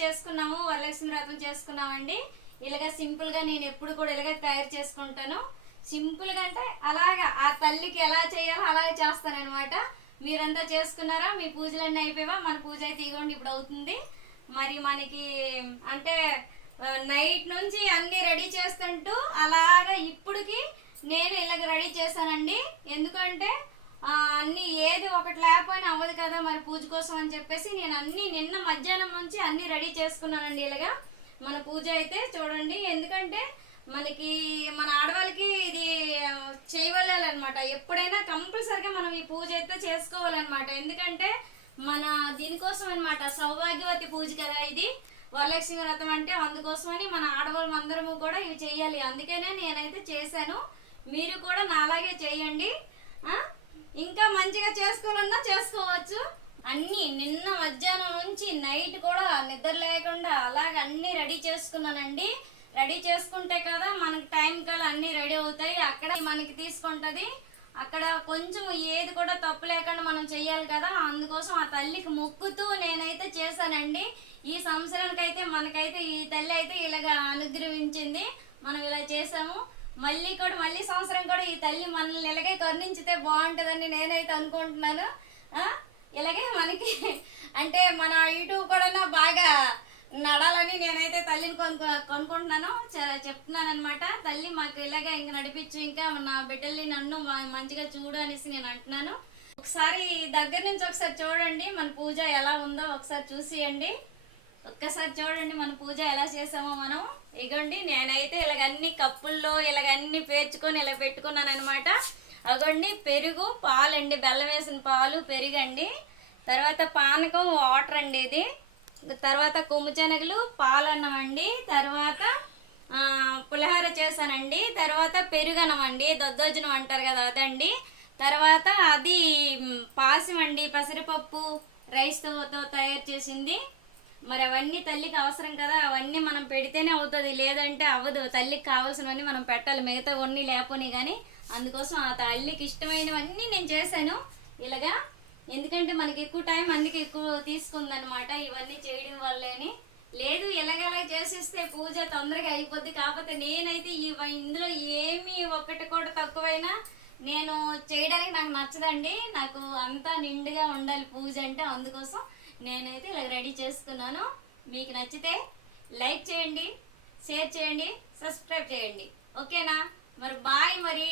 చేసుకున్నాము వరలక్ష్మి వ్రతం చేసుకున్నామండి. ఇలాగ సింపుల్గా నేను ఎప్పుడు కూడా ఇలాగే తయారు చేసుకుంటాను. సింపుల్గా అంటే అలాగా ఆ తల్లికి ఎలా చేయాలో అలాగే చేస్తానన్నమాట. మీరంతా చేసుకున్నారా? మీ పూజలన్నీ అయిపోయావా? మన పూజ అయితే ఇగోండి ఇప్పుడు అవుతుంది. మరి మనకి అంటే నైట్ నుంచి అన్ని రెడీ చేస్తుంటూ అలాగా ఇప్పుడుకి నేను ఇలాగ రెడీ చేశానండి. ఎందుకంటే అన్ని ఏది ఒకటి లేకపోయినా అవ్వదు కదా మరి పూజ కోసం అని చెప్పేసి నేను అన్ని నిన్న మధ్యాహ్నం నుంచి అన్ని రెడీ చేసుకున్నానండి ఇలాగా. మన పూజ అయితే చూడండి ఎందుకంటే మనకి మన ఆడవాళ్ళకి ఇది చేయవలనమాట ఎప్పుడైనా కంపల్సరిగా మనం ఈ పూజ అయితే చేసుకోవాలన్నమాట. ఎందుకంటే మన దీనికోసం అనమాట సౌభాగ్యవతి పూజ కదా ఇది. వరలక్ష్మి వ్రతం అంటే అందుకోసమని మన ఆడవాళ్ళం అందరము కూడా ఇవి చేయాలి. అందుకనే నేనైతే చేశాను. మీరు కూడా నాలాగే చేయండి. ఆ? ఇంకా మంచిగా చేసుకోవాలన్నా చేసుకోవచ్చు. అన్నీ నిన్న మధ్యాహ్నం నుంచి నైట్ కూడా నిద్ర లేకుండా అలాగ అన్నీ రెడీ చేసుకున్నానండి. రెడీ చేసుకుంటే కదా మనకి టైం కల్లా అన్నీ రెడీ అవుతాయి. అక్కడ మనకి తీసుకుంటది. అక్కడ కొంచెం ఏది కూడా తప్పు లేకుండా మనం చెయ్యాలి కదా. అందుకోసం ఆ తల్లికి మొక్కుతూ నేనైతే చేశానండి. ఈ సంవత్సరానికి అయితే మనకైతే ఈ తల్లి అయితే ఇలాగ అనుగ్రహించింది. మనం ఇలా చేసాము మళ్ళీ కూడా మళ్ళీ సంవత్సరం కూడా ఈ తల్లి మనల్ని ఇలాగే కరుణించితే బాగుంటుందని నేనైతే అనుకుంటున్నాను. ఇలాగే మనకి అంటే మన యూట్యూబ్ కూడా బాగా నడాలని నేనైతే తల్లిని కొనుక్కు కొనుక్కుంటున్నాను చె- చెప్తున్నాను అనమాట తల్లి మాకు ఇలాగే ఇంకా నడిపించు ఇంకా నా బిడ్డల్ని నన్ను మంచిగా చూడు అనేసి నేను అంటున్నాను. ఒకసారి దగ్గర నుంచి ఒకసారి చూడండి మన పూజ ఎలా ఉందో ఒకసారి చూసియండి. ఒక్కసారి చూడండి మన పూజ ఎలా చేసామో మనం. ఇగోండి నేనైతే ఇలాగ అన్ని కప్పుల్లో ఇలాగ అన్ని పేర్చుకొని ఇలా పెట్టుకున్నాను అనమాట అగోండి పెరుగు పాలండి బెల్లం వేసిన పాలు పెరుగండి. తర్వాత పానకం వాటర్ అండి ఇది. తర్వాత కొమ్ము శనగలు పాలన్నం అండి. తర్వాత పులిహోర చేశానండి. తర్వాత పెరుగు అండి దద్దోజనం అంటారు కదా అదండి. తర్వాత అది పాసిమండి అండి పెసరపప్పు రైస్తో తయారు చేసింది. మరి అవన్నీ తల్లికి అవసరం కదా అవన్నీ మనం పెడితేనే అవుతుంది. లేదంటే అవ్వదు. తల్లికి కావాల్సినవన్నీ మనం పెట్టాలి. మిగతా కొన్ని లేకపోని కానీ అందుకోసం ఆ తల్లికి ఇష్టమైనవన్నీ నేను చేశాను. ఇలాగా ఎందుకంటే మనకి ఎక్కువ టైం అందుకే ఎక్కువ తీసుకుందనమాట ఇవన్నీ చేయడం వల్లేని. లేదు ఎలాగెలా చేసేస్తే పూజ తొందరగా అయిపోద్ది. కాకపోతే నేనైతే ఇవ ఇందులో ఏమి ఒక్కటి కూడా తక్కువైనా నేను చేయడానికి నాకు నచ్చదండి. నాకు అంతా నిండుగా ఉండాలి పూజ అంటే అందుకోసం నేనైతే ఇలా రెడీ చేసుకున్నాను మీకు నచ్చితే లైక్ చేయండి షేర్ చేయండి సబ్స్క్రైబ్ చేయండి. ఓకేనా? మరి బాయ్ మరి.